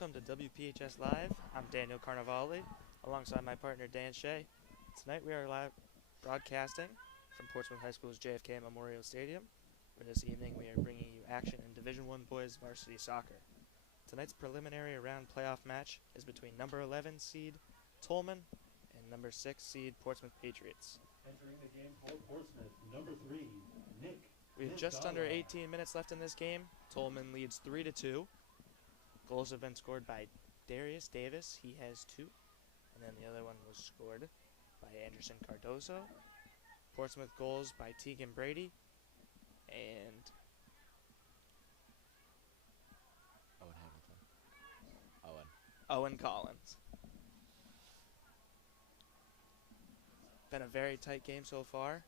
Welcome to WPHS Live. I'm Daniel Carnavale, alongside my partner Dan Shea. Tonight we are live broadcasting from Portsmouth High School's JFK Memorial Stadium, where this evening we are bringing you action in Division I Boys Varsity Soccer. Tonight's preliminary round playoff match is between number 11 seed Tolman and number 6 seed Portsmouth Patriots. Entering the game for Portsmouth, number 3, Nick. We have just under 18 minutes left in this game. Tolman leads 3-2. Goals have been scored by Darius Davis. He has 2. And then the other one was scored by Anderson Cardoso. Portsmouth goals by Tegan Brady and Owen Hamilton. Owen Collins. Been a very tight game so far.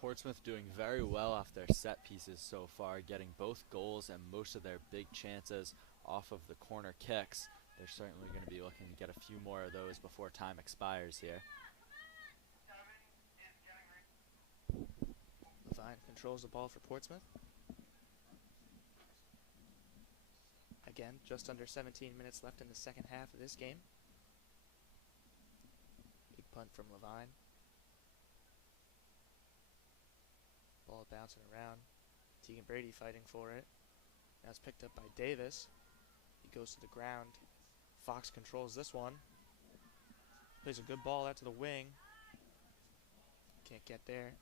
Portsmouth doing very well off their set pieces so far, getting both goals and most of their big chances off of the corner kicks. They're certainly going to be looking to get a few more of those before time expires here. Levine controls the ball for Portsmouth. Again, just under 17 minutes left in the second half of this game. Big punt from Levine. Ball bouncing around. Tegan Brady fighting for it. Now it's picked up by Davis. He goes to the ground. Fox controls this one. Plays a good ball out to the wing. Can't get there.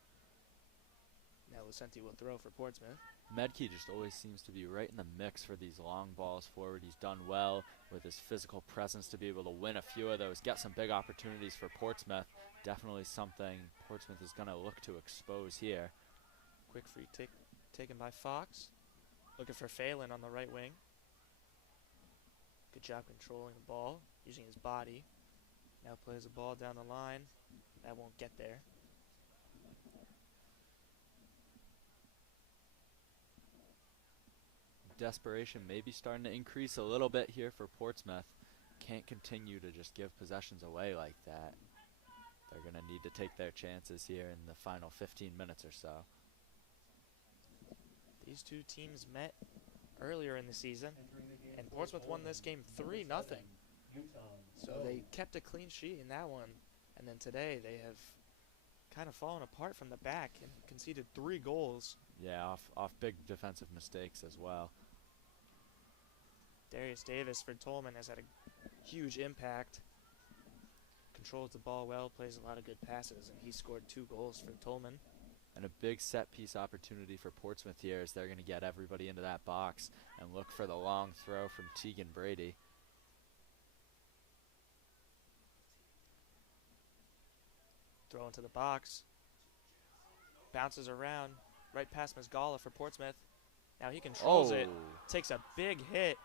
Now Lucenti will throw for Portsmouth. Medke just always seems to be right in the mix for these long balls forward. He's done well with his physical presence to be able to win a few of those, get some big opportunities for Portsmouth. Definitely something Portsmouth is going to look to expose here. Quick free taken by Fox. Looking for Phelan on the right wing. Good job controlling the ball, using his body. Now plays the ball down the line. That won't get there. Desperation maybe starting to increase a little bit here for Portsmouth. Can't continue to just give possessions away like that. They're going to need to take their chances here in the final 15 minutes or so. These two teams met earlier in the season, and Portsmouth won this game 3-0. So they kept a clean sheet in that one, and then today they have kind of fallen apart from the back and conceded 3 goals. Yeah, off big defensive mistakes as well. Darius Davis for Tolman has had a huge impact. Controls the ball well, plays a lot of good passes, and he scored 2 goals for Tolman. And a big set-piece opportunity for Portsmouth here as they're going to get everybody into that box and look for the long throw from Tegan Brady. Throw into the box. Bounces around. Right past Mazgala for Portsmouth. Now he controls it. Takes a big hit.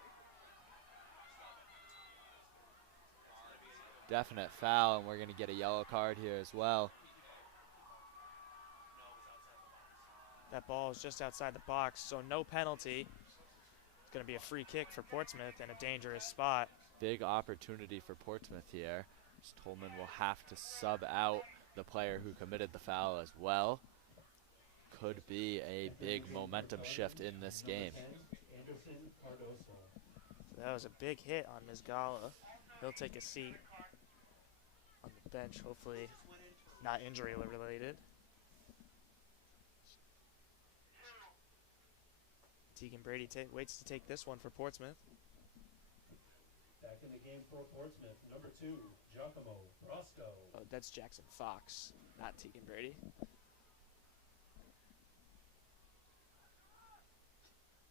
Definite foul, and we're going to get a yellow card here as well. That ball is just outside the box, so no penalty. It's going to be a free kick for Portsmouth in a dangerous spot. Big opportunity for Portsmouth here. Tolman will have to sub out the player who committed the foul as well. Could be a big momentum shift in this game. So that was a big hit on Mazgala. He'll take a seat on the bench, hopefully not injury related. Tegan Brady waits to take this one for Portsmouth. Back in the game for Portsmouth, number 2, Giacomo Roscoe. Oh, that's Jackson Fox, not Tegan Brady.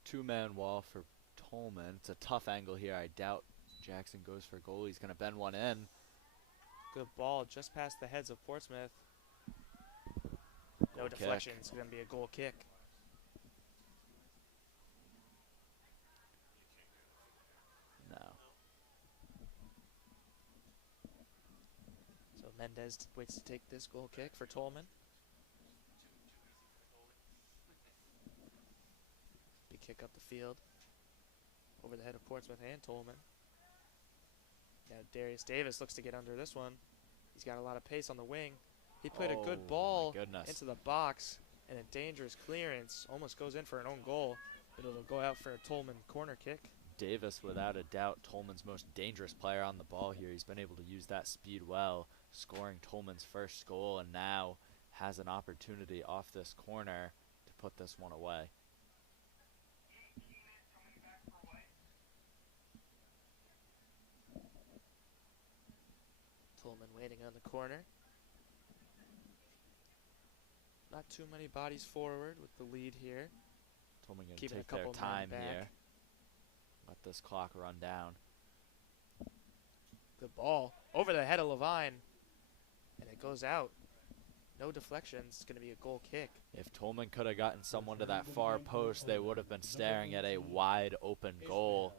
Two-man wall for Tolman. It's a tough angle here. I doubt Jackson goes for goal. He's going to bend one in. Good ball just past the heads of Portsmouth. No deflection. It's going to be a goal kick. No. So Mendez waits to take this goal kick for Tolman. Big kick up the field. Over the head of Portsmouth and Tolman. Now Darius Davis looks to get under this one. He's got a lot of pace on the wing. He played a good ball into the box, and a dangerous clearance. Almost goes in for an own goal, but it'll go out for a Tolman corner kick. Davis, without a doubt, Tolman's most dangerous player on the ball here. He's been able to use that speed well, scoring Tolman's first goal, and now has an opportunity off this corner to put this one away. Tolman waiting on the corner. Not too many bodies forward with the lead here. Tolman going to Keeping a take their couple men time back. here. Let this clock run down. Good ball over the head of Levine, and it goes out. No deflections. It's going to be a goal kick. If Tolman could have gotten someone to that far post, they would have been staring at a wide open goal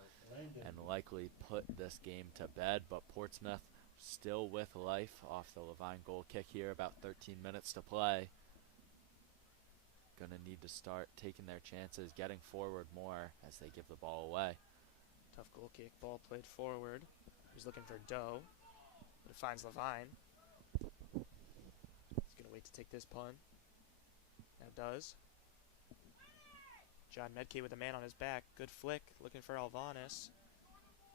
and likely put this game to bed. But Portsmouth still with life off the Levine goal kick here. About 13 minutes to play. Gonna need to start taking their chances, getting forward more as they give the ball away. Tough goal kick. Ball played forward. He's looking for Doe, but it finds Levine. He's going to wait to take this punt. Now does. John Medkey with a man on his back. Good flick. Looking for Alvanis.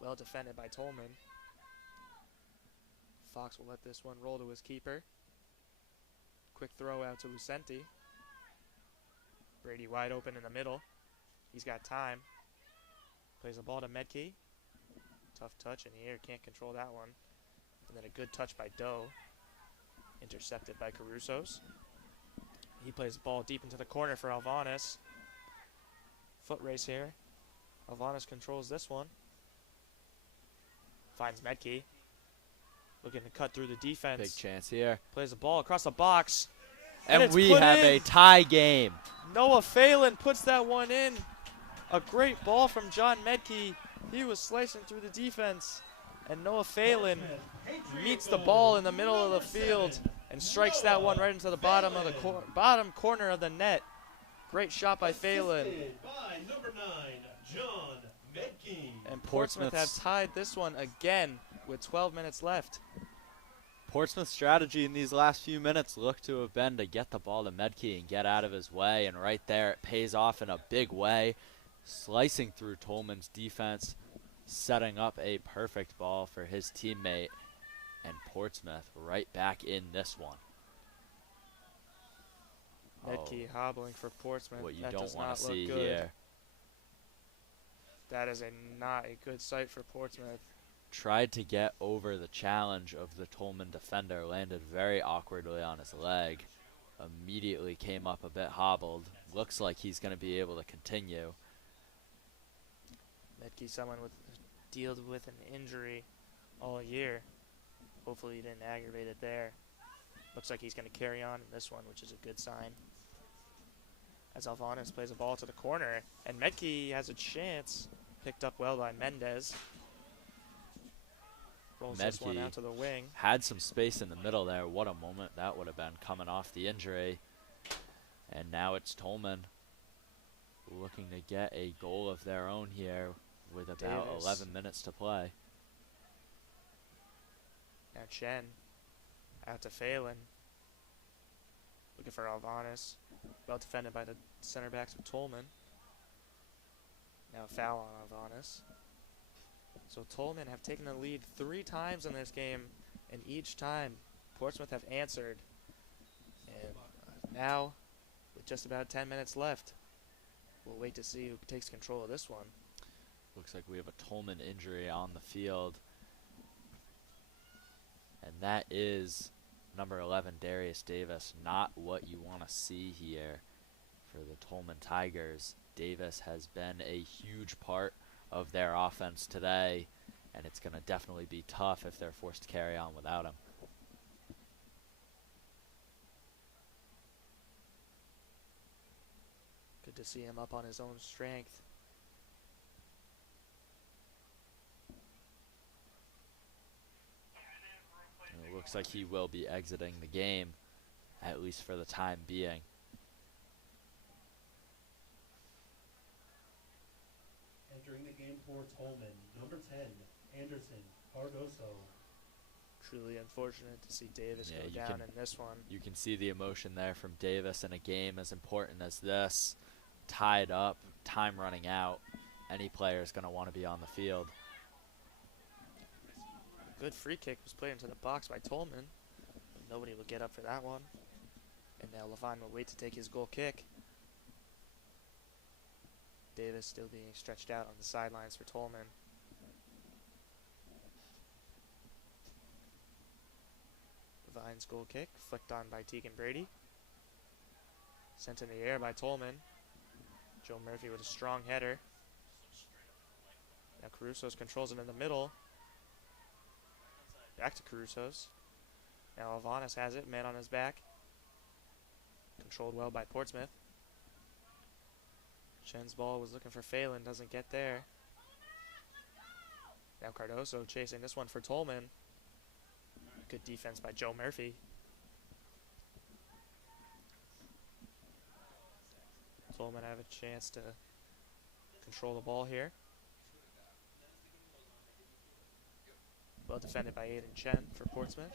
Well defended by Tolman. Fox will let this one roll to his keeper. Quick throw out to Lucenti. Brady wide open in the middle. He's got time. Plays the ball to Medkey. Tough touch in the air. Can't control that one. And then a good touch by Doe. Intercepted by Carusos. He plays the ball deep into the corner for Alvanis. Foot race here. Alvanis controls this one. Finds Medkey. Looking to cut through the defense. Big chance here. Plays the ball across the box. And we have a tie game. Noah Phelan puts that one in. A great ball from John Medkey. He was slicing through the defense. And Noah Phelan meets the ball in the middle of the field and strikes that one right into the bottom of the bottom corner of the net. Great shot by Phelan. By number 9, John Medkey. And Portsmouth have tied this one again with 12 minutes left. Portsmouth's strategy in these last few minutes looked to have been to get the ball to Medkey and get out of his way, and right there it pays off in a big way, slicing through Tolman's defense, setting up a perfect ball for his teammate, and Portsmouth right back in this one. Medkey hobbling for Portsmouth. What you That don't does want not to look see good. here. That is not a good sight for Portsmouth. Tried to get over the challenge of the Tolman defender, landed very awkwardly on his leg, immediately came up a bit hobbled. Looks like he's going to be able to continue. Medkey, someone with dealt with an injury all year. Hopefully he didn't aggravate it there. Looks like he's going to carry on in this one, which is a good sign. As Alvanis plays a ball to the corner, and Medkey has a chance. Picked up well by Mendez. Rolls this one out to the wing. Had some space in the middle there. What a moment that would have been coming off the injury. And now it's Tolman looking to get a goal of their own here with about 11 minutes to play. Now Chen out to Phelan. Looking for Alvanis. Well defended by the center backs of Tolman. Now a foul on Alvanis. So Tolman have taken the lead 3 times in this game, and each time Portsmouth have answered. And now, with just about 10 minutes left, we'll wait to see who takes control of this one. Looks like we have a Tolman injury on the field. And that is number 11, Darius Davis. Not what you want to see here for the Tolman Tigers. Davis has been a huge part of their offense today, and it's going to definitely be tough if they're forced to carry on without him. Good to see him up on his own strength. And it looks like he will be exiting the game, at least for the time being. Entering the game for Tolman, number 10, Anderson Cardoso. Truly unfortunate to see Davis go down in this one. You can see the emotion there from Davis in a game as important as this. Tied up, time running out. any player is going to want to be on the field. Good free kick was played into the box by Tolman, but nobody will get up for that one. And now Levine will wait to take his goal kick. Davis still being stretched out on the sidelines for Tolman. Levine's goal kick, flicked on by Tegan Brady. Sent in the air by Tolman. Joe Murphy with a strong header. Now Caruso's controls it in the middle. Back to Caruso's. Now Alvanis has it, man on his back. Controlled well by Portsmouth. Chen's ball was looking for Phelan, doesn't get there. Now Cardoso chasing this one for Tolman. Good defense by Joe Murphy. Tolman have a chance to control the ball here. Well defended by Aiden Chen for Portsmouth.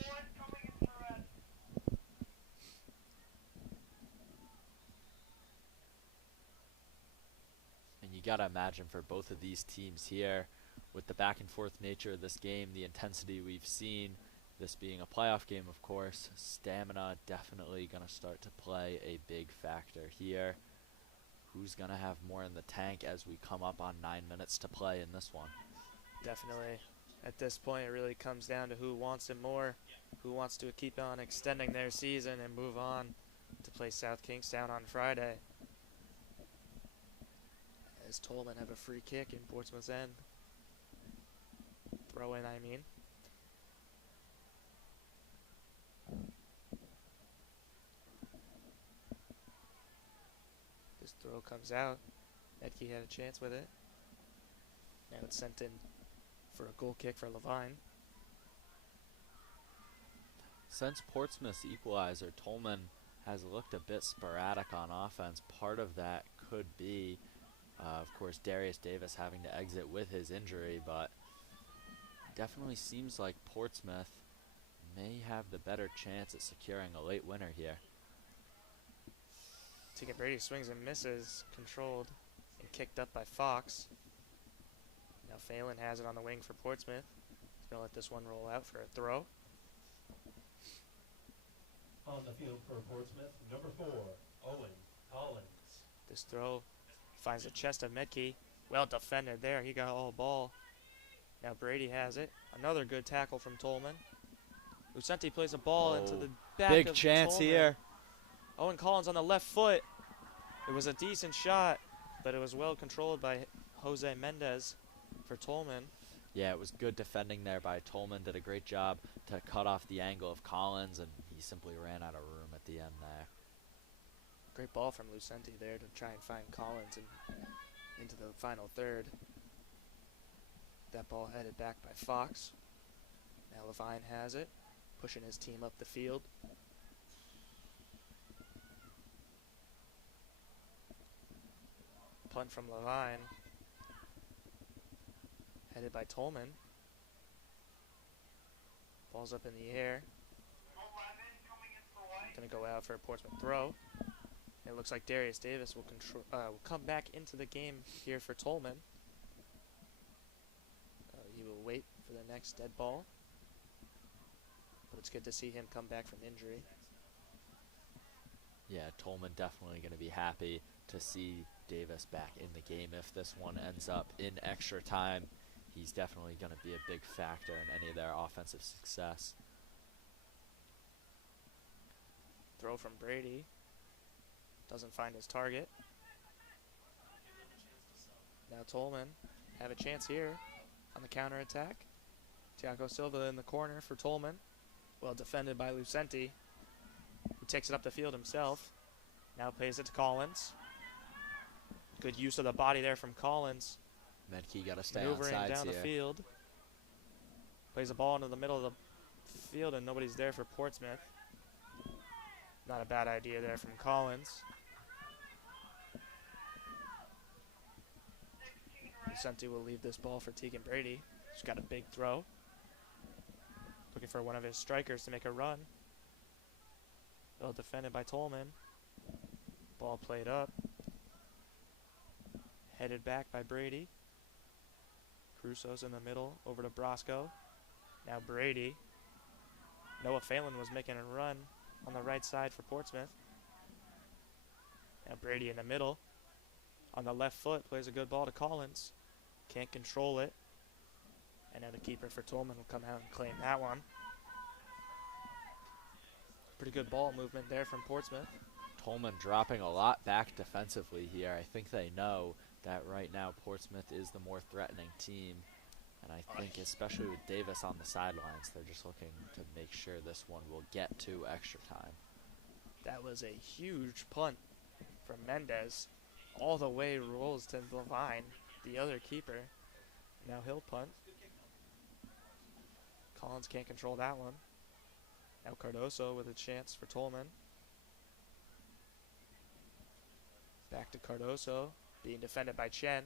And you got to imagine for both of these teams here, with the back and forth nature of this game, the intensity we've seen, this being a playoff game, of course, stamina definitely going to start to play a big factor here. Who's going to have more in the tank as we come up on 9 minutes to play in this one? Definitely. At this point, it really comes down to who wants it more, who wants to keep on extending their season and move on to play South Kingstown on Friday. As Tolman have a free kick in Portsmouth's end. Throw in, I mean. This throw comes out. Edke had a chance with it. Now it's sent in for a goal kick for Levine. Since Portsmouth's equalizer, Tolman has looked a bit sporadic on offense. Part of that could be, of course, Darius Davis having to exit with his injury, but definitely seems like Portsmouth may have the better chance at securing a late winner here. Tegan Brady swings and misses, controlled and kicked up by Fox. Now Phelan has it on the wing for Portsmouth. He's going to let this one roll out for a throw. On the field for Portsmouth, number 4, Owen Collins. This throw finds the chest of Medke. Well defended there. He got all ball. Now Brady has it. Another good tackle from Tolman. Lucenti plays a ball into the back big of chance Tolman. here. Owen Collins on the left foot. It was a decent shot, but it was well controlled by Jose Mendez for Tolman. Yeah, it was good defending there by Tolman. Did a great job to cut off the angle of Collins, and he simply ran out of room at the end there. Great ball from Lucenti there to try and find Collins into the final third. That ball headed back by Fox. Now Levine has it, pushing his team up the field. Punt from Levine. Headed by Tolman. Ball's up in the air. Gonna go out for a Portsmouth throw. It looks like Darius Davis will come back into the game here for Tolman. He will wait for the next dead ball. But it's good to see him come back from injury. Yeah, Tolman definitely going to be happy to see Davis back in the game. If this one ends up in extra time, he's definitely going to be a big factor in any of their offensive success. Throw from Brady. Doesn't find his target. Now Tolman have a chance here on the counterattack. Tiago Silva in the corner for Tolman. Well defended by Lucenti, who takes it up the field himself. Now plays it to Collins. Good use of the body there from Collins. Medke got to stay on Maneuvering sides down here. the field. Plays the ball into the middle of the field and nobody's there for Portsmouth. Not a bad idea there from Collins. Lucenti will leave this ball for Tegan Brady. She's got a big throw. Looking for one of his strikers to make a run. Well defended by Tolman. Ball played up. Headed back by Brady. Crusoe's in the middle, over to Brosco. Now Brady. Noah Phelan was making a run on the right side for Portsmouth. Now Brady in the middle. On the left foot, plays a good ball to Collins. Can't control it. And now the keeper for Tolman will come out and claim that one. Pretty good ball movement there from Portsmouth. Tolman dropping a lot back defensively here. I think they know that right now Portsmouth is the more threatening team. And I think especially with Davis on the sidelines, they're just looking to make sure this one will get to extra time. That was a huge punt from Mendez. All the way rolls to Levine, the other keeper. Now he'll punt. Collins can't control that one. Now Cardoso with a chance for Tolman. Back to Cardoso, being defended by Chen.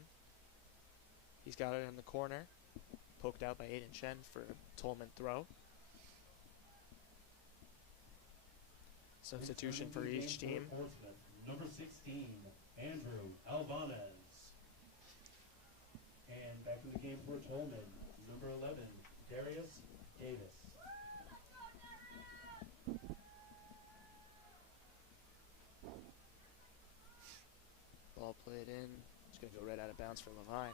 He's got it in the corner. Poked out by Aiden Chen for a Tolman throw. Substitution for each team. Number 16, Andrew Alvarez. And back in the game for Tolman, number 11, Darius Davis. Ball played in. It's going to go right out of bounds for Levine.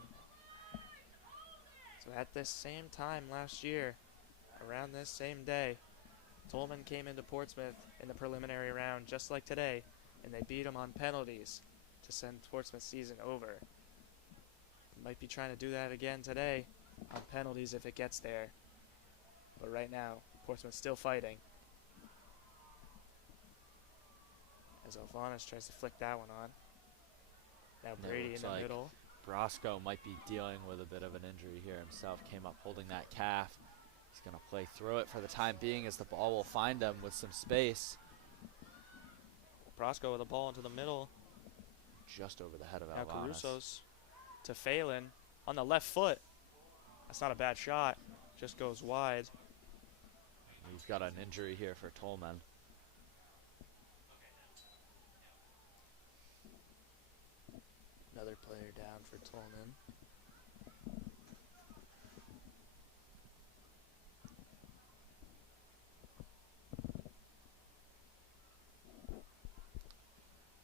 So at this same time last year, around this same day, Tolman came into Portsmouth in the preliminary round just like today, and they beat them on penalties to send Portsmouth's season over. Might be trying to do that again today on penalties if it gets there. But right now, Portsmouth's still fighting. As Alvanis tries to flick that one on. Now Brady in the middle. Brosco might be dealing with a bit of an injury here himself. Came up holding that calf. He's going to play through it for the time being as the ball will find him with some space. Brosco with the ball into the middle. Just over the head of Now Alvanis. Caruso's to Phelan on the left foot. That's not a bad shot. Just goes wide. We've got an injury here for Tolman. Another player down for Tolman.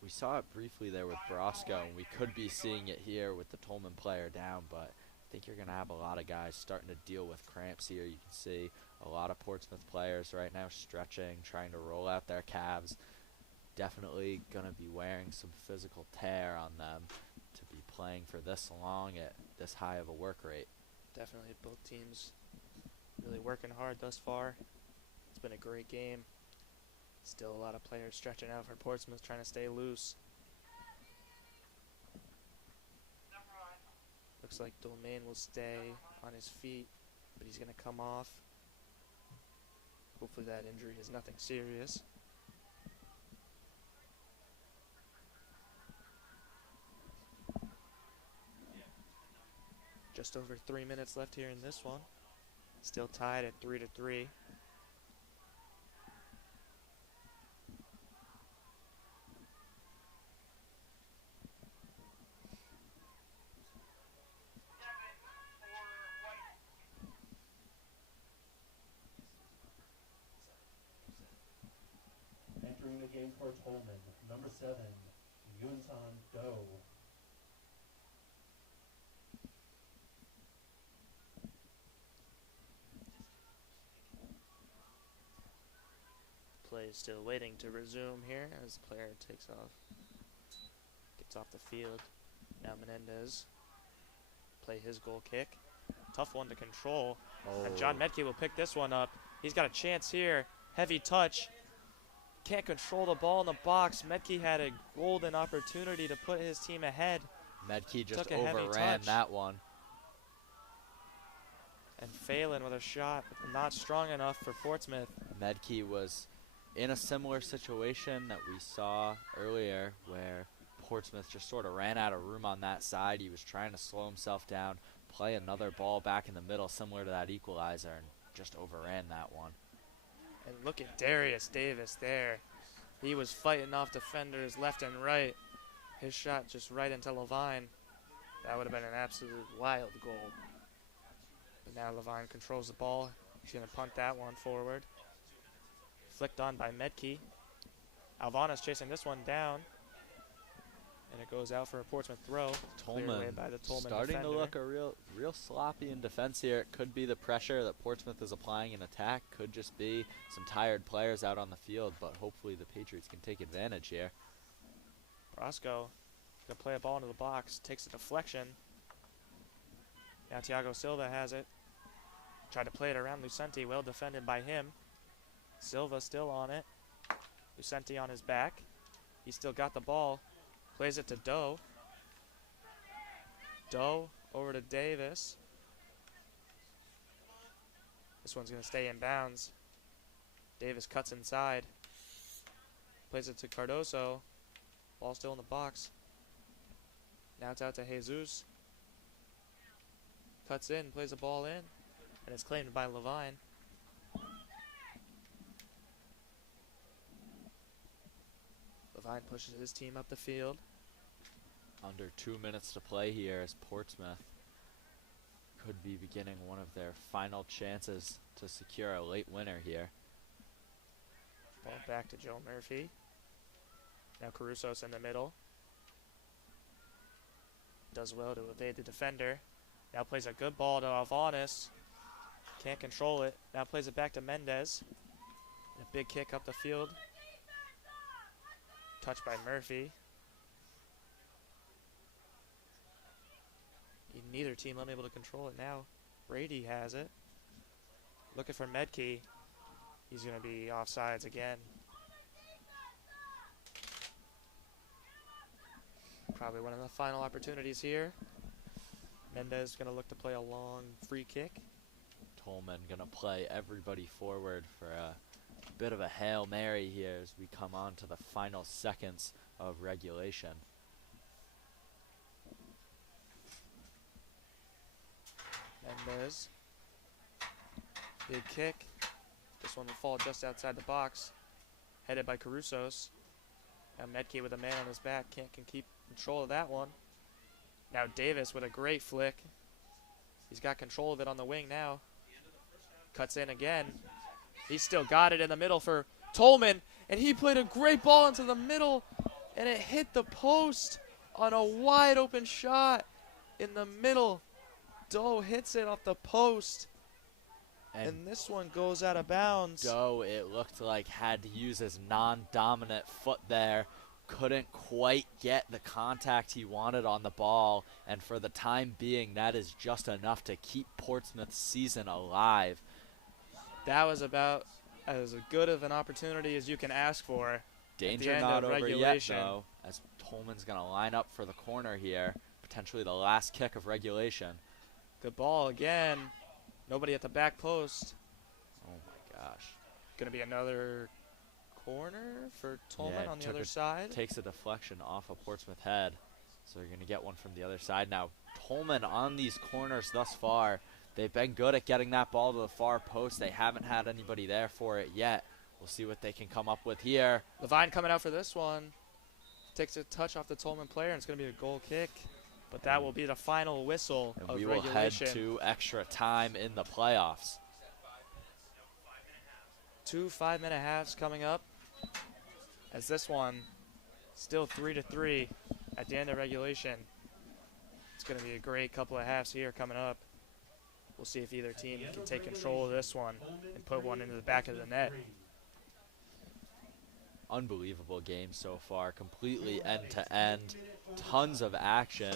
We saw it briefly there with Brosco, and we could be seeing it here with the Tolman player down, but I think you're going to have a lot of guys starting to deal with cramps here. You can see a lot of Portsmouth players right now stretching, trying to roll out their calves. Definitely going to be wearing some physical tear on them to be playing for this long at this high of a work rate. Definitely both teams really working hard thus far. It's been a great game. Still a lot of players stretching out for Portsmouth, trying to stay loose. Looks like Tolman will stay on his feet, but he's going to come off. Hopefully that injury is nothing serious. Just over 3 minutes left here in this one. Still tied at 3-3. Entering the game for Tolman, number 7, Yuntan Do. Play is still waiting to resume here as the player gets off the field. Now Menendez play his goal kick. Tough one to control. And John Medke will pick this one up. He's got a chance here. Heavy touch. Can't control the ball in the box. Medke had a golden opportunity to put his team ahead. Medke just Took a heavy overran touch. that one. And Phelan with a shot, but not strong enough for Portsmouth. Medke was in a similar situation that we saw earlier where Portsmouth just sort of ran out of room on that side. He was trying to slow himself down, play another ball back in the middle similar to that equalizer, and just overran that one. And look at Darius Davis there. He was fighting off defenders left and right. His shot just right into Levine. That would have been an absolute wild goal. But now Levine controls the ball. He's going to punt that one forward. Flicked on by Medkey. Alvana's chasing this one down. And it goes out for a Portsmouth throw. Cleared away Tolman by the Tolman starting defender. to look a real sloppy in defense here. It could be the pressure that Portsmouth is applying in attack. Could just be some tired players out on the field, but hopefully the Patriots can take advantage here. Roscoe going to play a ball into the box. Takes a deflection. Now Thiago Silva has it. Tried to play it around Lucenti. Well defended by him. Silva still on it. Lucenti on his back. He still got the ball. Plays it to Doe. Doe over to Davis. This one's going to stay in bounds. Davis cuts inside. Plays it to Cardoso. Ball still in the box. Now it's out to Jesus. Cuts in, plays the ball in, and it's claimed by Levine. Levine pushes his team up the field. Under 2 minutes to play here as Portsmouth could be beginning one of their final chances to secure a late winner here. Ball back to Joe Murphy. Now Caruso's in the middle. Does well to evade the defender. Now plays a good ball to Alvanis. Can't control it. Now plays it back to Mendez. And a big kick up the field. Touched by Murphy. Neither team unable to control it now. Brady has it. Looking for Medkey. He's going to be offsides again. Probably one of the final opportunities here. Mendez going to look to play a long free kick. Tolman going to play everybody forward for a bit of a Hail Mary here as we come on to the final seconds of regulation. Mendez. Big kick. This one will fall just outside the box. Headed by Carusos. Now Medkey with a man on his back. Can't keep control of that one. Now Davis with a great flick. He's got control of it on the wing now. Cuts in again. He's still got it in the middle for Tolman. And he played a great ball into the middle. And it hit the post on a wide open shot in the middle. Doe hits it off the post. And this one goes out of bounds. Doe, it looked like, had to use his non-dominant foot there. Couldn't quite get the contact he wanted on the ball. And for the time being, that is just enough to keep Portsmouth's season alive. That was about as good of an opportunity as you can ask for. Danger not over yet, though, as Tolman's going to line up for the corner here. Potentially the last kick of regulation. Good ball again. Nobody at the back post. Oh, my gosh. Going to be another corner for Tolman on the other side. Takes a deflection off of Portsmouth head. So you're going to get one from the other side. Now, Tolman on these corners thus far, they've been good at getting that ball to the far post. They haven't had anybody there for it yet. We'll see what they can come up with here. Levine coming out for this one. Takes a touch off the Tolman player, and it's going to be a goal kick. But that will be the final whistle of regulation. We will head to extra time in the playoffs. 2 5-minute halves coming up. As this one still 3-3 at the end of regulation. It's going to be a great couple of halves here coming up. We'll see if either team can take control of this one and put one into the back of the net. Unbelievable game so far, completely end-to-end, tons of action.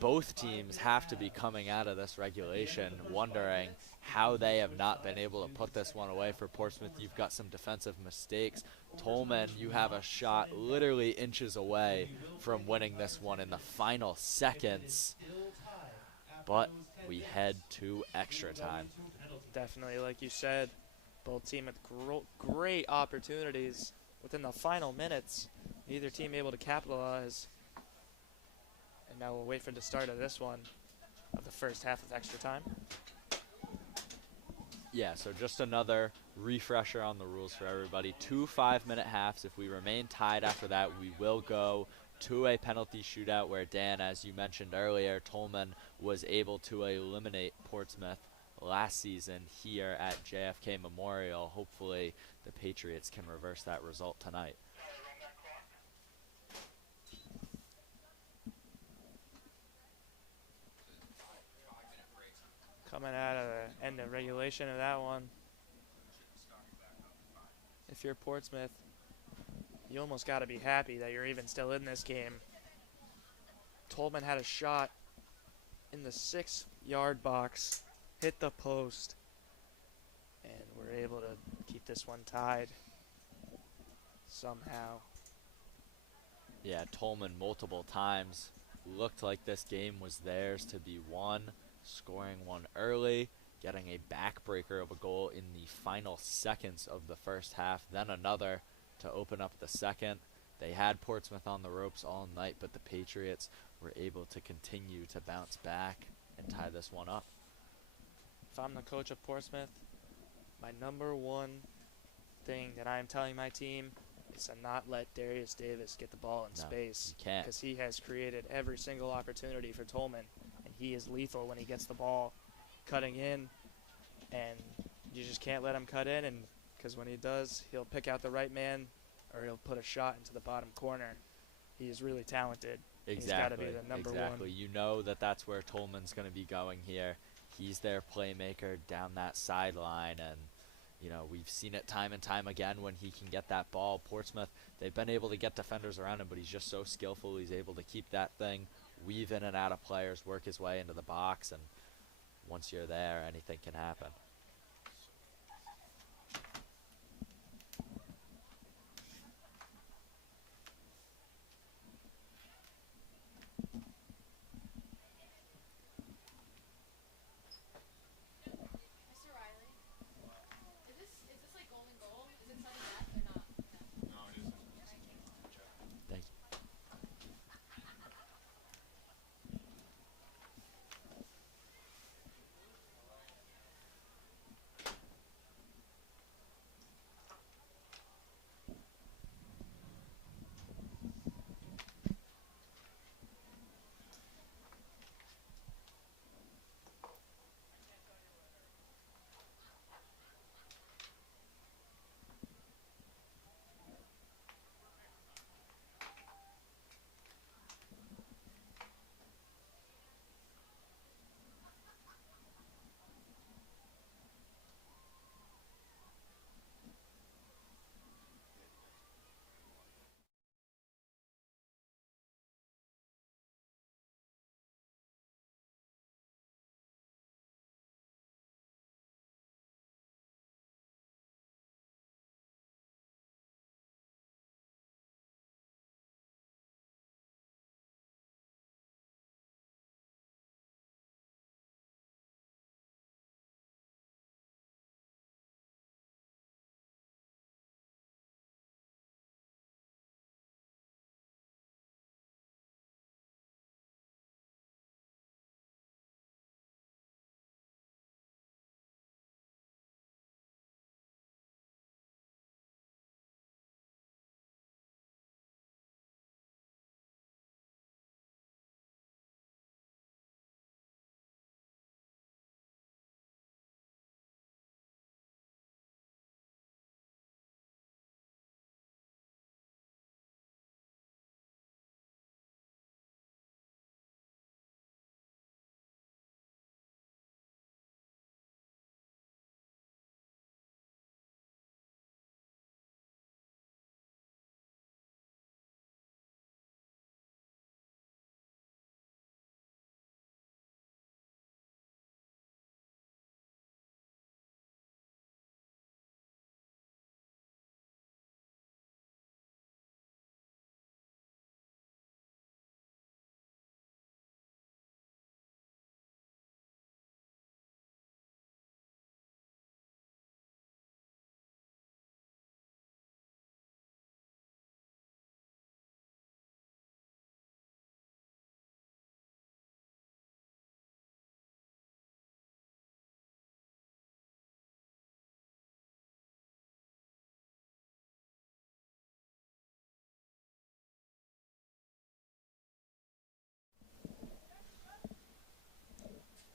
Both teams have to be coming out of this regulation wondering how they have not been able to put this one away. For Portsmouth, you've got some defensive mistakes. Tolman, you have a shot literally inches away from winning this one in the final seconds. But we head to extra time. Definitely, like you said, both teams with great opportunities within the final minutes. Neither team able to capitalize. And now we'll wait for the start of this one, of the first half of extra time. Yeah, so just another refresher on the rules for everybody. 2 5-minute halves. If we remain tied after that, we will go to a penalty shootout where Dan, as you mentioned earlier, Tolman was able to eliminate Portsmouth last season here at JFK Memorial. Hopefully the Patriots can reverse that result tonight. Coming out of the end of regulation of that one. If you're Portsmouth, you almost got to be happy that you're even still in this game. Tolman had a shot in the 6-yard box, hit the post, and we're able to keep this one tied somehow. Yeah, Tolman multiple times looked like this game was theirs to be won, scoring one early, getting a backbreaker of a goal in the final seconds of the first half, then another to open up the second. They had Portsmouth on the ropes all night, but the Patriots were able to continue to bounce back and tie this one up. If I'm the coach of Portsmouth, my number one thing that I'm telling my team is to not let Darius Davis get the ball in space. You can't. Because he has created every single opportunity for Tolman, and he is lethal when he gets the ball cutting in, and you just can't let him cut in, and because when he does, he'll pick out the right man or he'll put a shot into the bottom corner. He is really talented. Exactly. He's got to be the number one. You know that that's where Tolman's going to be going here. He's their playmaker down that sideline, and you know, we've seen it time and time again when he can get that ball. Portsmouth, they've been able to get defenders around him, but he's just so skillful. He's able to keep that thing, weave in and out of players, work his way into the box, and once you're there, anything can happen.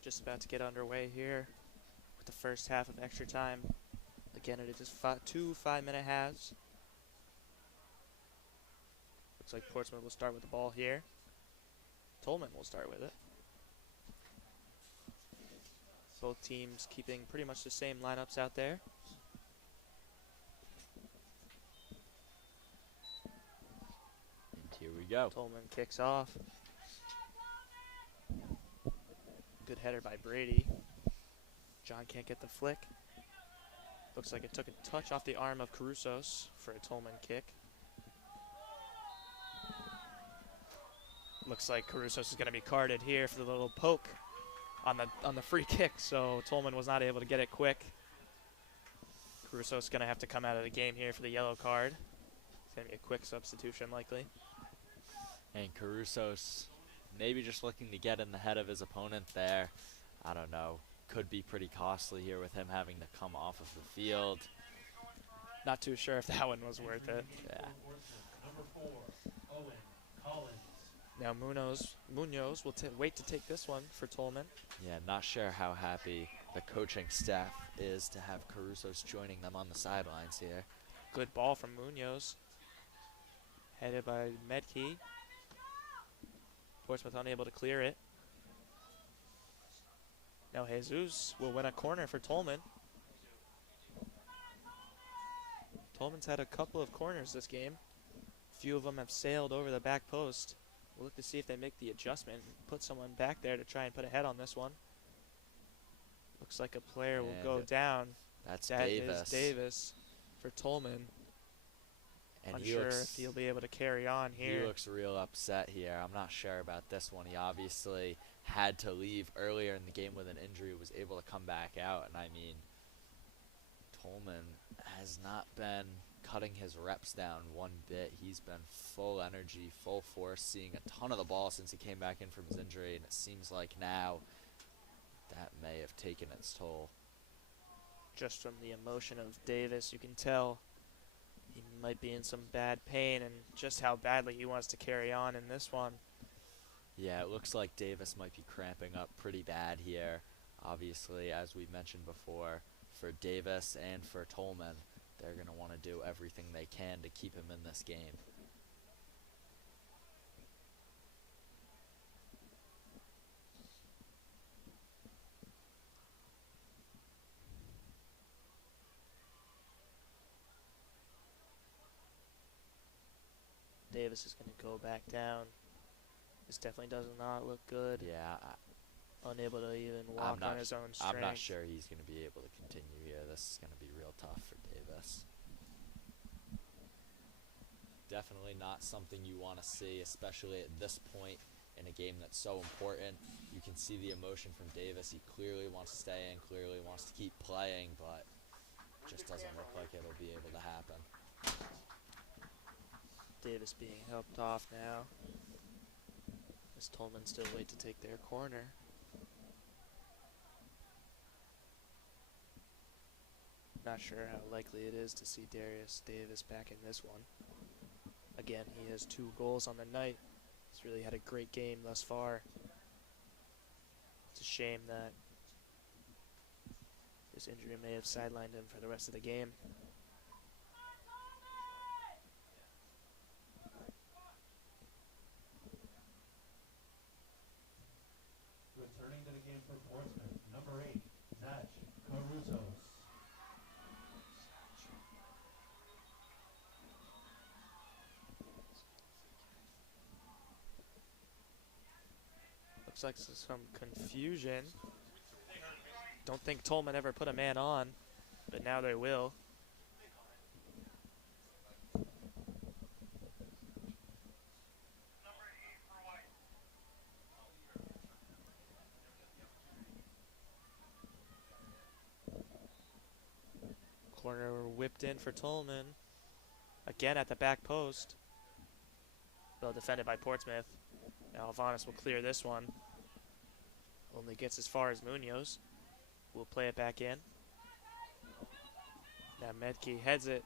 Just about to get underway here. the first half of extra time. Again, it is just two 5-minute halves. Looks like Portsmouth will start with the ball here. Tolman will start with it. Both teams keeping pretty much the same lineups out there. And here we go. Tolman kicks off. Good header by Brady. John can't get the flick. Looks like it took a touch off the arm of Carusos for a Tolman kick. Looks like Carusos is going to be carded here for the little poke on the free kick, so Tolman was not able to get it quick. Carusos is going to have to come out of the game here for the yellow card. It's going to be a quick substitution likely. And Carusos maybe just looking to get in the head of his opponent there. I don't know. Could be pretty costly here with him having to come off of the field. Not too sure if that one was worth it. Yeah. Number 4, Owen Collins. Now Munoz will wait to take this one for Tolman. Yeah, not sure how happy the coaching staff is to have Carusos joining them on the sidelines here. Good ball from Munoz. Headed by Medkey. Portsmouth unable to clear it. Now Jesus will win a corner for Tolman. Tolman's had a couple of corners this game. A few of them have sailed over the back post. We'll look to see if they make the adjustment and put someone back there to try and put a head on this one. Looks like a player will go down. That is Davis for Tolman. And unsure if he'll be able to carry on here. He looks real upset here. I'm not sure about this one. He obviously had to leave earlier in the game with an injury, was able to come back out. And I mean, Tolman has not been cutting his reps down one bit. He's been full energy, full force, seeing a ton of the ball since he came back in from his injury. And it seems like now that may have taken its toll. Just from the emotion of Davis, you can tell he might be in some bad pain and just how badly he wants to carry on in this one. Yeah, it looks like Davis might be cramping up pretty bad here. Obviously, as we mentioned before, for Davis and for Tolman, they're going to want to do everything they can to keep him in this game. Davis is going to go back down. This definitely does not look good. Yeah. Unable to even walk on his own strength. I'm not sure he's going to be able to continue here. This is going to be real tough for Davis. Definitely not something you want to see, especially at this point in a game that's so important. You can see the emotion from Davis. He clearly wants to stay in, clearly wants to keep playing, but just doesn't look like it'll be able to happen. Davis being helped off now. As Tolman still wait to take their corner. Not sure how likely it is to see Darius Davis back in this one. Again, he has 2 goals on the night. He's really had a great game thus far. It's a shame that this injury may have sidelined him for the rest of the game. Returning to the game for Portsmouth, number 8, Zach Carusos. Looks like some confusion. Don't think Tolman ever put a man on, but now they will. Corner whipped in for Tolman. Again at the back post. Well defended by Portsmouth. Now Alvanis will clear this one. Only gets as far as Munoz. We'll play it back in. Now Medkey heads it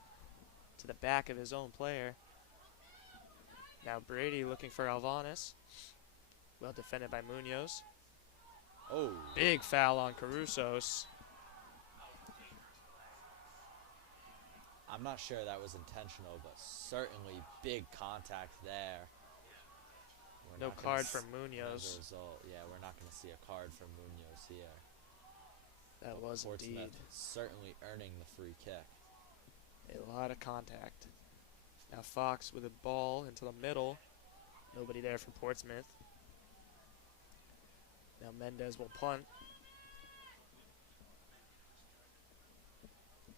to the back of his own player. Now Brady looking for Alvanis. Well defended by Munoz. Oh. Big foul on Carusos. I'm not sure that was intentional, but certainly big contact there. No card for Munoz. As a result, yeah, we're not going to see a card for Munoz here. That was Portsmouth indeed certainly earning the free kick. a lot of contact. Now Fox with a ball into the middle. Nobody there for Portsmouth. Now Mendez will punt.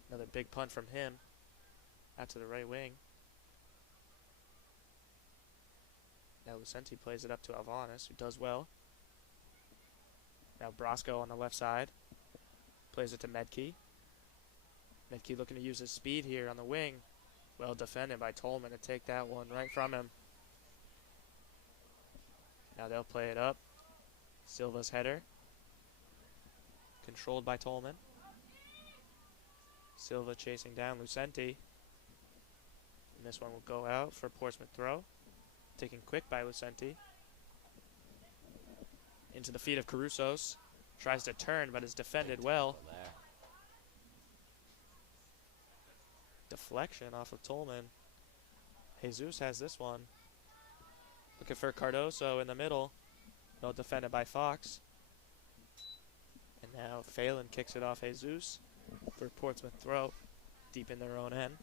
Another big punt from him. Out to the right wing. Now Lucenti plays it up to Alvanis, who does well. Now Brosco on the left side. Plays it to Medke. Medke looking to use his speed here on the wing. Well defended by Tolman to take that one right from him. Now they'll play it up. Silva's header. Controlled by Tolman. Silva chasing down Lucenti. And this one will go out for Portsmouth throw. Taken quick by Lucenti. Into the feet of Carusos. Tries to turn, but is defended well. Deflection off of Tolman. Jesus has this one. Looking for Cardoso in the middle. Well defended by Fox. And now Phelan kicks it off Jesus for Portsmouth throw. Deep in their own end.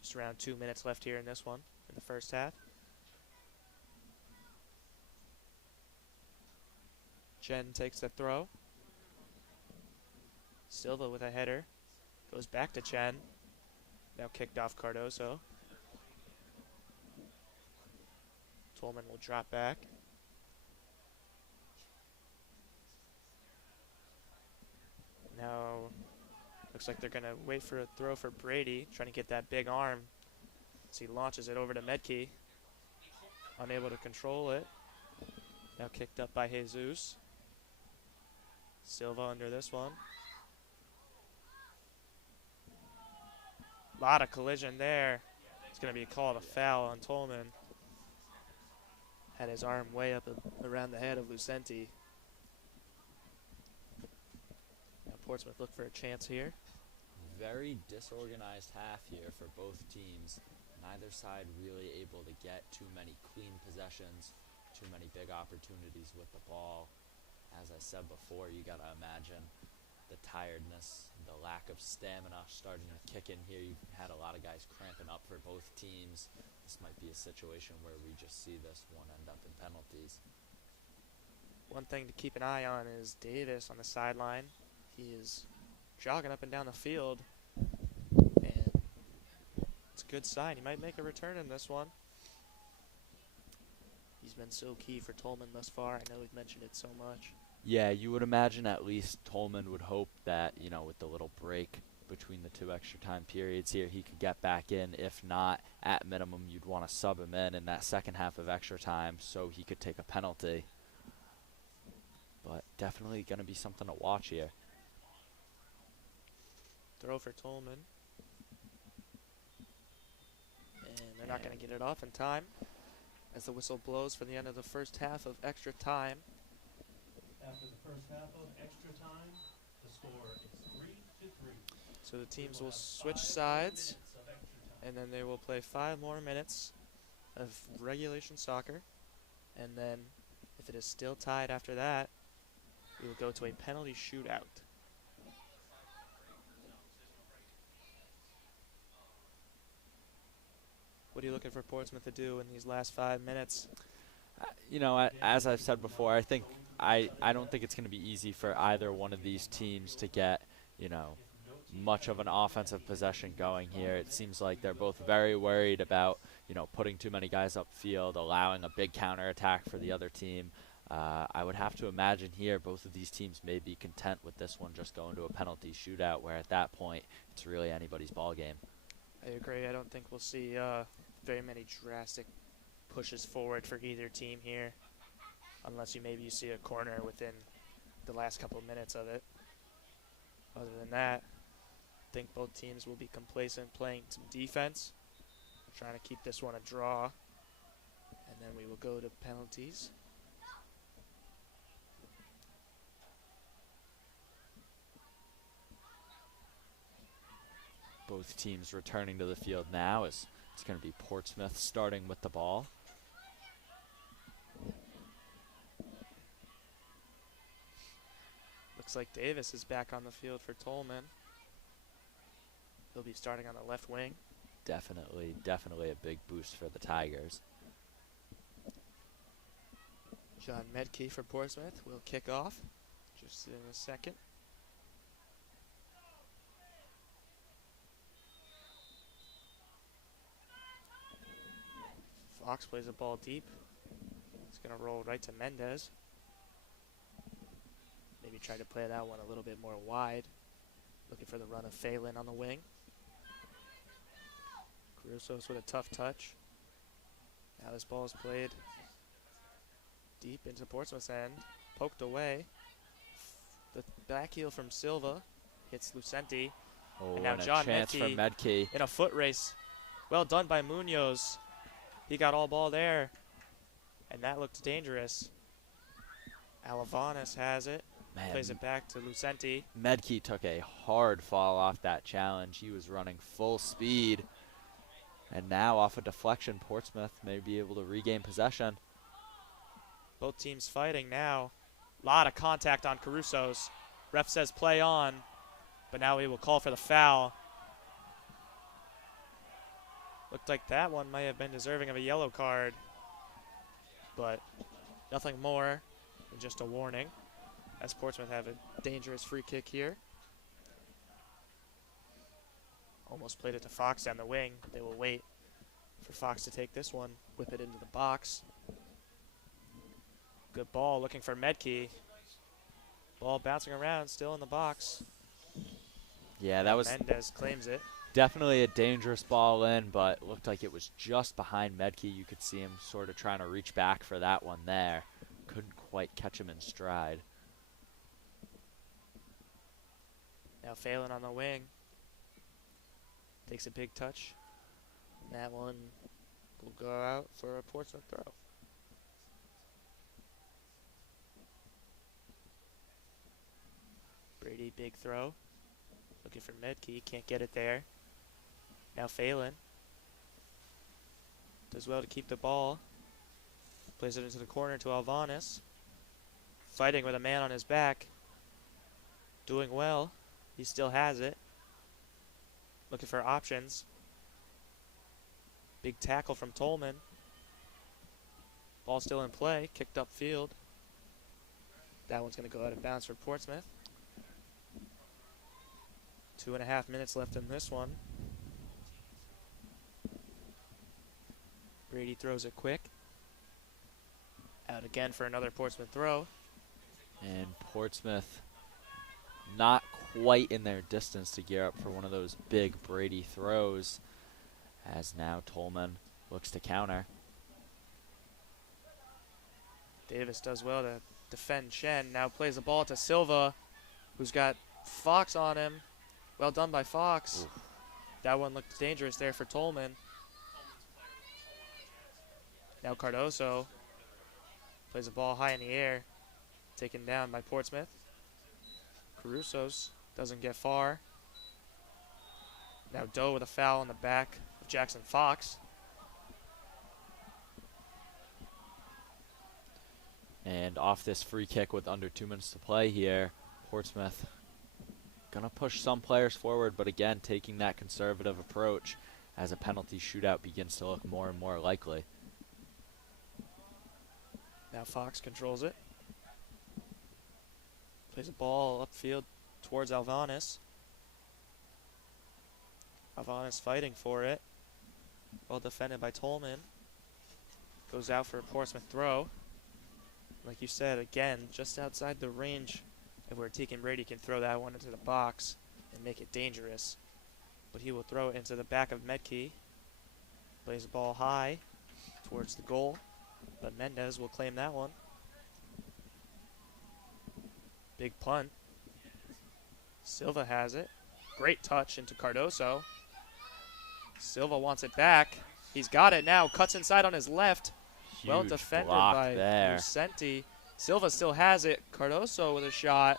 Just around 2 minutes left here in this one, in the first half. Jen takes the throw. Silva with a header. Goes back to Chen. Now kicked off Cardoso. Tolman will drop back. Now looks like they're going to wait for a throw for Brady, trying to get that big arm as he launches it over to Medke. Unable to control it. Now kicked up by Jesus. Silva under this one. A lot of collision there. It's going to be called a foul on Tolman. Had his arm way up around the head of Lucenti. Now Portsmouth look for a chance here. Very disorganized half here for both teams. Neither side really able to get too many clean possessions, too many big opportunities with the ball. As I said before, you got to imagine the tiredness, the lack of stamina starting to kick in here. You've had a lot of guys cramping up for both teams. This might be a situation where we just see this one end up in penalties. One thing to keep an eye on is Davis on the sideline. He is jogging up and down the field, and it's a good sign. He might make a return in this one. He's been so key for Tolman thus far. I know we've mentioned it so much. Yeah, you would imagine at least Tolman would hope that, you know, with the little break between the two extra time periods here, he could get back in. If not, at minimum, you'd want to sub him in that second half of extra time so he could take a penalty. But definitely going to be something to watch here. Throw for Tolman. And they're not going to get it off in time as the whistle blows for the end of the first half of extra time. After the first half of extra time, the score is 3-3. So the teams will switch sides, and then they will play 5 more minutes of regulation soccer. And then, if it is still tied after that, we will go to a penalty shootout. What are you looking for Portsmouth to do in these last 5 minutes? You know, as I've said before, I don't think it's going to be easy for either one of these teams to get, you know, much of an offensive possession going here. It seems like they're both very worried about, you know, putting too many guys upfield, allowing a big counterattack for the other team. I would have to imagine here both of these teams may be content with this one just going to a penalty shootout, where at that point it's really anybody's ball game. I agree. I don't think we'll see very many drastic pushes forward for either team here, unless maybe you see a corner within the last couple of minutes of it. Other than that, I think both teams will be complacent, playing some defense, trying to keep this one a draw, and then we will go to penalties. Both teams returning to the field now as it's going to be Portsmouth starting with the ball. Looks like Davis is back on the field for Tolman. He'll be starting on the left wing. Definitely a big boost for the Tigers. John Medkey for Portsmouth will kick off just in a second. Fox plays the ball deep. It's going to roll right to Mendez. Maybe try to play that one a little bit more wide. Looking for the run of Phelan on the wing. Caruso's with a tough touch. Now this ball is played deep into Portsmouth's end. Poked away. The back heel from Silva hits Lucenti. Oh, and now and John a chance for Medkey. in a foot race. Well done by Munoz. He got all ball there. And that looked dangerous. Alavanis has it. Man, Plays it back to Lucenti. Medkey took a hard fall off that challenge. He was running full speed. And now off a deflection, Portsmouth may be able to regain possession. Both teams fighting now. A lot of contact on Caruso's. Ref says play on, but now he will call for the foul. Looked like that one might have been deserving of a yellow card, but nothing more than just a warning, as Portsmouth have a dangerous free kick here. Almost played it to Fox down the wing. They will wait for Fox to take this one, whip it into the box. Good ball, looking for Medkey. Ball bouncing around, still in the box. Yeah, that was Mendez claims it. definitely a dangerous ball in, but looked like it was just behind Medkey. You could see him sort of trying to reach back for that one there. Couldn't quite catch him in stride. Now Phelan on the wing. Takes a big touch. And that one will go out for a Portsmouth throw. Brady, big throw. Looking for Medkey, can't get it there. Now Phelan does well to keep the ball. Plays it into the corner to Alvanis. Fighting with a man on his back. Doing well. He still has it. Looking for options. Big tackle from Tolman. Ball still in play, kicked upfield. That one's going to go out of bounds for Portsmouth. 2.5 minutes left in this one. Brady throws it quick. Out again for another Portsmouth throw. And Portsmouth not quite in their distance to gear up for one of those big Brady throws, as now Tolman looks to counter. Davis does well to defend Chen. Now plays the ball to Silva, who's got Fox on him. Well done by Fox. Oof. That one looked dangerous there for Tolman. Now Cardoso plays the ball high in the air, taken down by Portsmouth. Caruso's doesn't get far. Now Doe with a foul on the back of Jackson Fox. And off this free kick with under 2 minutes to play here, Portsmouth gonna push some players forward, but again taking that conservative approach as a penalty shootout begins to look more and more likely. Now Fox controls it. Plays a ball upfield towards Alvanis. Alvanis fighting for it. Well defended by Tolman. Goes out for a Portsmouth throw. Like you said, again, just outside the range of where Teakin Brady can throw that one into the box and make it dangerous. But he will throw it into the back of Medkey. Plays the ball high towards the goal, but Mendez will claim that one. Big punt. Silva has it. Great touch into Cardoso. Silva wants it back. He's got it now. Cuts inside on his left. Well Huge defended block by there. Lucenti. Silva still has it. Cardoso with a shot.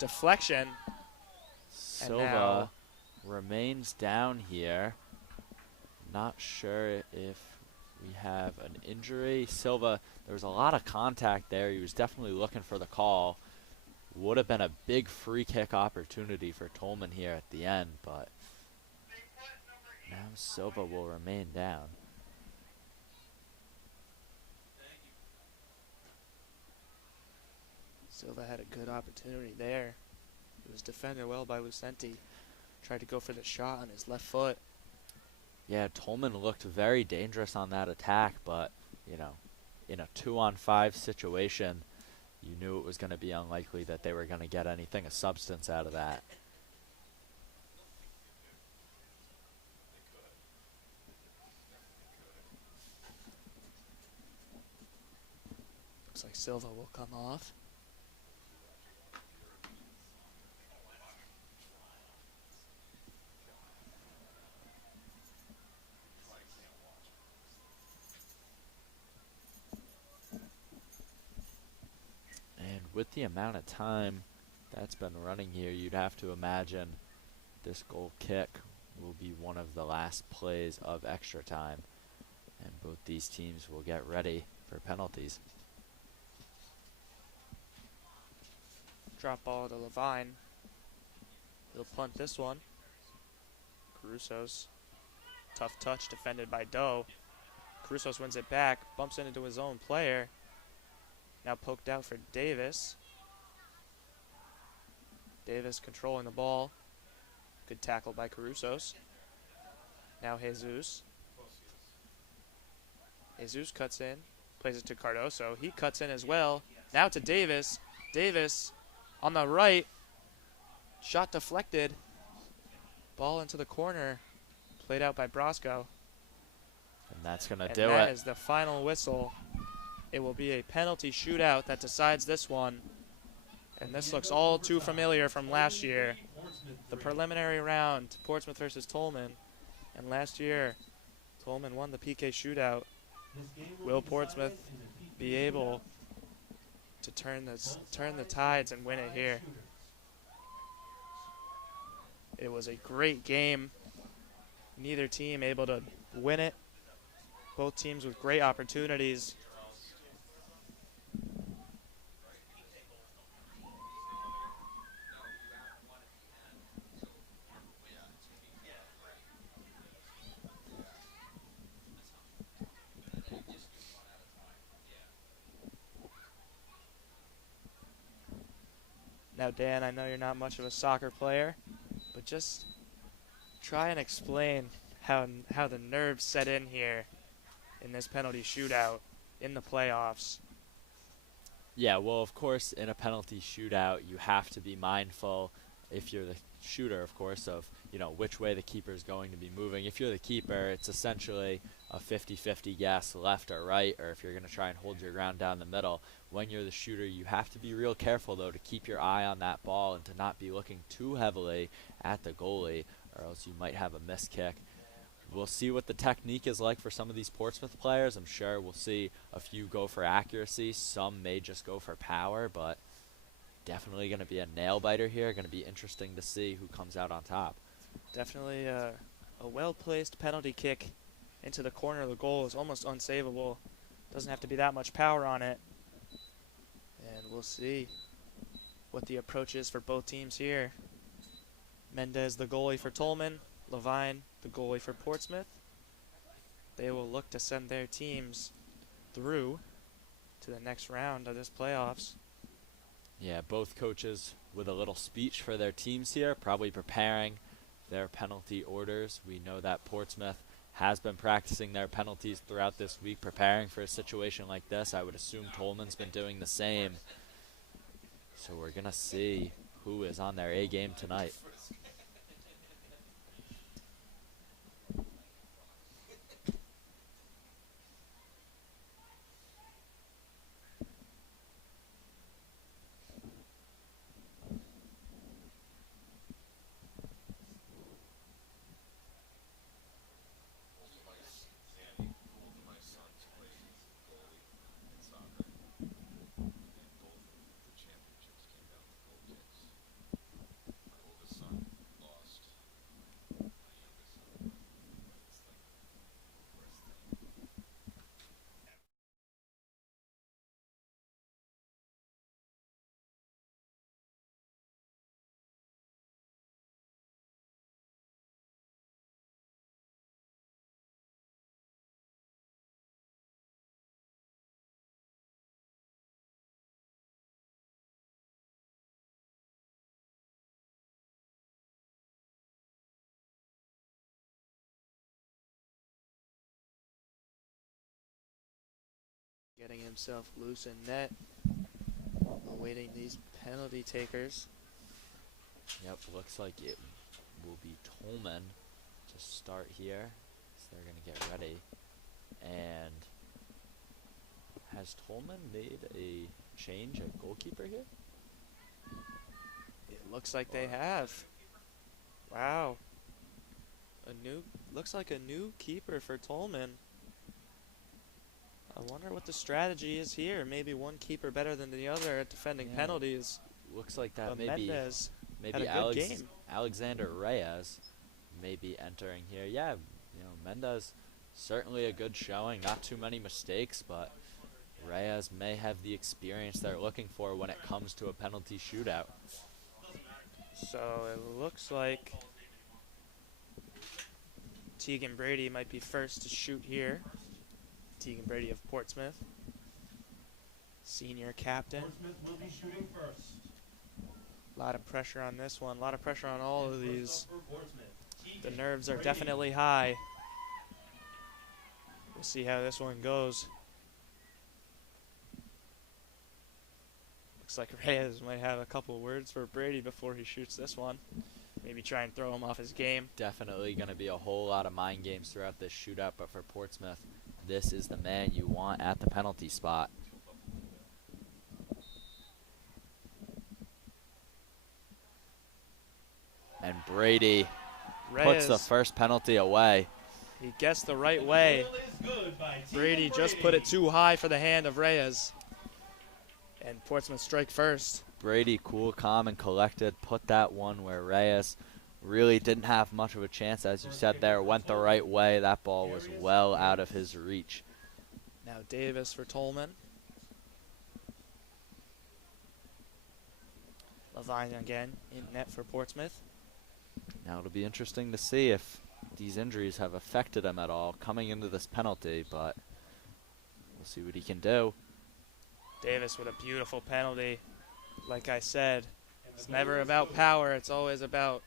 Deflection. Silva now remains down here. Not sure if we have an injury. Silva, there was a lot of contact there. He was definitely looking for the call. Would have been a big free kick opportunity for Tolman here at the end, but now Silva will remain down. Silva had a good opportunity there. It was defended well by Lucenti. Tried to go for the shot on his left foot. Yeah, Tolman looked very dangerous on that attack, but, you know, in a 2-on-5 situation, you knew it was going to be unlikely that they were going to get anything of substance out of that. Looks like Silva will come off. And with the amount of time that's been running here, you'd have to imagine this goal kick will be one of the last plays of extra time. And both these teams will get ready for penalties. Drop ball to Levine. He'll punt this one. Caruso's tough touch defended by Doe. Caruso's wins it back, bumps it into his own player. Now poked out for Davis. Davis controlling the ball. Good tackle by Caruso's. Now Jesus. Jesus cuts in, plays it to Cardoso. He cuts in as well. Now to Davis. Davis on the right. Shot deflected. Ball into the corner. Played out by Brosco. And that's going to And do that it. is the final whistle. It will be a penalty shootout that decides this one. And this looks all too familiar from last year. The preliminary round, Portsmouth versus Tolman. And last year, Tolman won the PK shootout. Will Portsmouth be able to turn the tides and win it here? It was a great game. Neither team able to win it. Both teams with great opportunities. Now, Dan, I know you're not much of a soccer player, but just try and explain how the nerves set in here in this penalty shootout in the playoffs. Yeah, well, of course, in a penalty shootout, you have to be mindful, if you're the shooter, of course, of, you know, which way the keeper is going to be moving. If you're the keeper, it's essentially a 50-50 guess, left or right, or if you're going to try and hold your ground down the middle. When you're the shooter, you have to be real careful, though, to keep your eye on that ball and to not be looking too heavily at the goalie, or else you might have a missed kick. We'll see what the technique is like for some of these Portsmouth players. I'm sure we'll see a few go for accuracy. Some may just go for power, but definitely going to be a nail-biter here. Going to be interesting to see who comes out on top. Definitely a well-placed penalty kick into the corner of the goal is almost unsavable. Doesn't have to be that much power on it. And we'll see what the approach is for both teams here. Mendez, the goalie for Tolman. Levine, the goalie for Portsmouth. They will look to send their teams through to the next round of this playoffs. Yeah, both coaches with a little speech for their teams here, probably preparing their penalty orders. We know that Portsmouth has been practicing their penalties throughout this week, preparing for a situation like this. I would assume Tolman's been doing the same. So we're going to see who is on their A game tonight. Getting himself loose in net, awaiting these penalty takers. Yep, looks like it will be Tolman to start here. So they're going to get ready. And has Tolman made a change at goalkeeper here? It looks like they have. Wow. Looks like a new keeper for Tolman. I wonder what the strategy is here. Maybe one keeper better than the other at defending penalties. Looks like that But maybe Mendez maybe had a good game. Alexander Reyes may be entering here. Yeah, you know, Mendez certainly a good showing, not too many mistakes, but Reyes may have the experience they're looking for when it comes to a penalty shootout. So it looks like Tegan Brady might be first to shoot here. Tegan Brady of Portsmouth, senior captain. Portsmouth will be shooting first. A lot of pressure on this one, a lot of pressure on all of these. For Portsmouth, The Tegan nerves are Brady. definitely high. We'll see how this one goes. Looks like Reyes might have a couple words for Brady before he shoots this one. Maybe try and throw him off his game. Definitely going to be a whole lot of mind games throughout this shootout, but for Portsmouth, this is the man you want at the penalty spot. And Brady puts the first penalty away. He guessed the right way. Goal is good by Tegan Brady just put it too high for the hand of Reyes. And Portsmouth strike first. Brady, cool, calm, and collected, put that one where Reyes really didn't have much of a chance. As you said there, went the right way. That ball was well out of his reach. Now Davis for Tolman. Levine again in net for Portsmouth. Now it'll be interesting to see if these injuries have affected him at all coming into this penalty, but we'll see what he can do. Davis with a beautiful penalty. Like I said, it's never about power. It's always about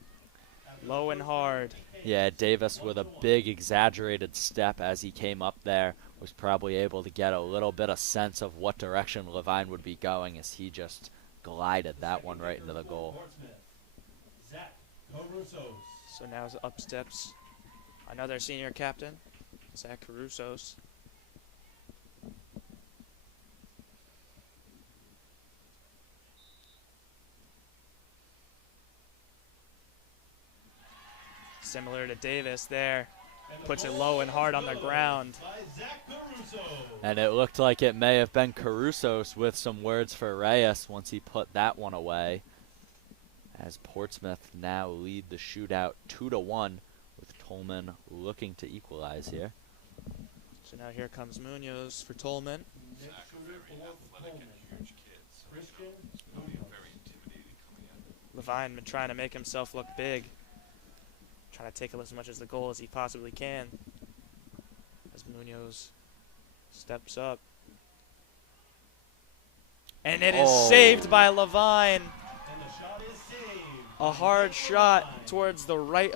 low and hard. Yeah, Davis with a big exaggerated step as he came up there was probably able to get a little bit of sense of what direction Levine would be going as he just glided that one right into the goal. So now up steps another senior captain, Zach Carusos. Similar to Davis there. Puts it low and hard on the ground. And it looked like it may have been Carusos with some words for Reyes once he put that one away. As Portsmouth now lead the shootout 2-1 with Tolman looking to equalize here. So now here comes Munoz for Tolman. Levine been trying to make himself look big. Trying to take as much as the goal as he possibly can. As Munoz steps up. And it is saved by Levine. A hard shot towards the right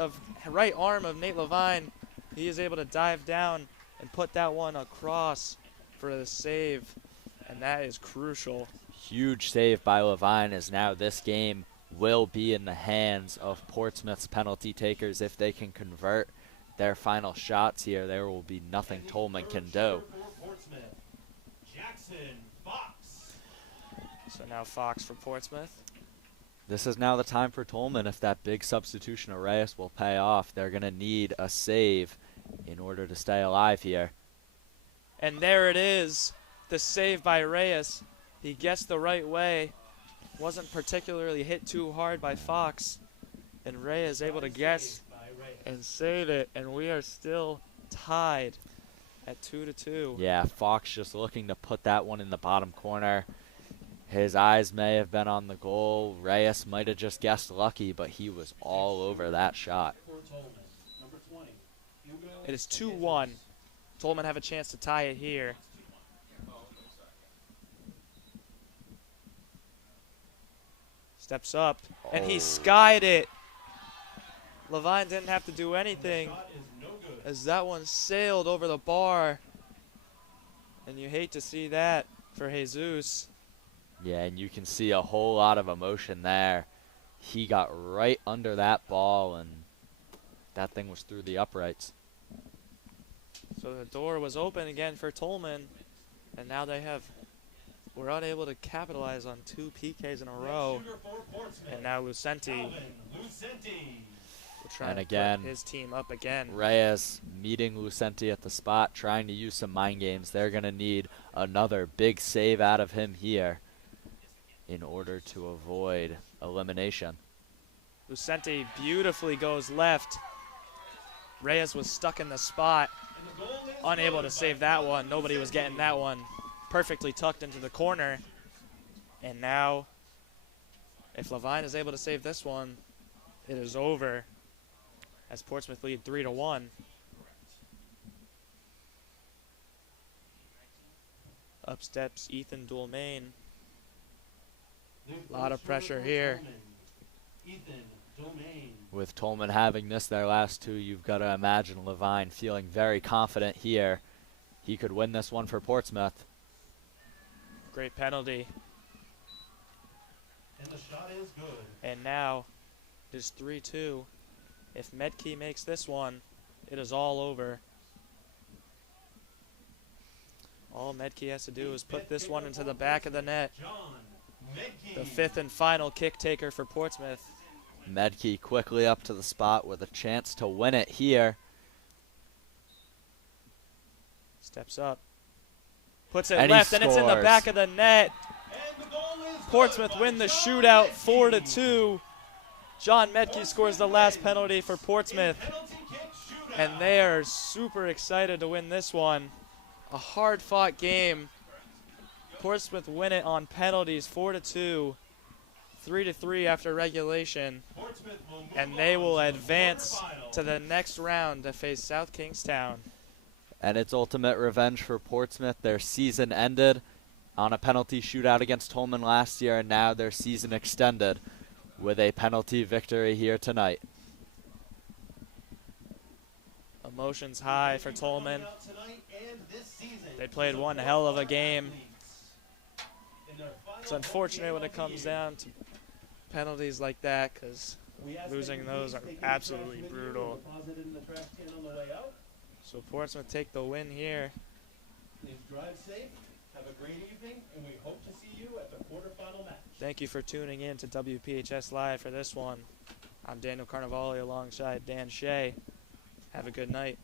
arm of Nate Levine. He is able to dive down and put that one across for the save. And that is crucial. Huge save by Levine, as now this game will be in the hands of Portsmouth's penalty takers. If they can convert their final shots here, there will be nothing Tolman can do. So now Fox for Portsmouth. This is now the time for Tolman. If that big substitution of Reyes will pay off, they're going to need a save in order to stay alive here. And there it is, the save by Reyes. He guessed the right way. Wasn't particularly hit too hard by Fox. And Reyes able to guess and save it. And we are still tied at 2-2. Yeah, Fox just looking to put that one in the bottom corner. His eyes may have been on the goal. Reyes might have just guessed lucky, but he was all over that shot. It is 2-1. Tolman have a chance to tie it here. Steps up, and he skied it. Levine didn't have to do anything as that one sailed over the bar And you hate to see that for Jesus. Yeah, and you can see a whole lot of emotion there. He got right under that ball, and that thing was through the uprights. So the door was open again for Tolman, and now we're unable to capitalize on 2 PKs in a row. And now Lucenti will try And to again, put his team up again. Reyes meeting Lucenti at the spot, trying to use some mind games. They're going to need another big save out of him here in order to avoid elimination. Lucenti beautifully goes left. Reyes was stuck in the spot, unable to save that one. Nobody was getting that one. Perfectly tucked into the corner. And now, if Levine is able to save this one, it is over as Portsmouth lead 3-1. Up steps Ethan Tolman. A lot of pressure here. With Tolman having missed their last 2, you've got to imagine Levine feeling very confident here. He could win this one for Portsmouth. Great penalty. And the shot is good. And now it is 3-2. If Medkey makes this one, it is all over. All Medkey has to do is put this one into the back of the net. The 5th and final kick taker for Portsmouth. Medkey quickly up to the spot with a chance to win it here. Steps up. Puts it And he left, and it's in the scores. back of the net. Portsmouth win the shootout 4-2. John Medkey scores the last penalty for Portsmouth. And they are super excited to win this one. A hard-fought game. Portsmouth win it on penalties 4-2. 3-3 after regulation. And they will advance to the next round to face South Kingstown. And it's ultimate revenge for Portsmouth. Their season ended on a penalty shootout against Tolman last year, and now their season extended with a penalty victory here tonight. Emotions high for Tolman. They played one hell of a game. It's unfortunate when it comes down to penalties like that, because losing those are absolutely brutal. So Portsmouth take the win here. Please drive safe, have a great evening, and we hope to see you at the quarterfinal match. Thank you for tuning in to WPHS Live for this one. I'm Daniel Carnevale alongside Dan Shea. Have a good night.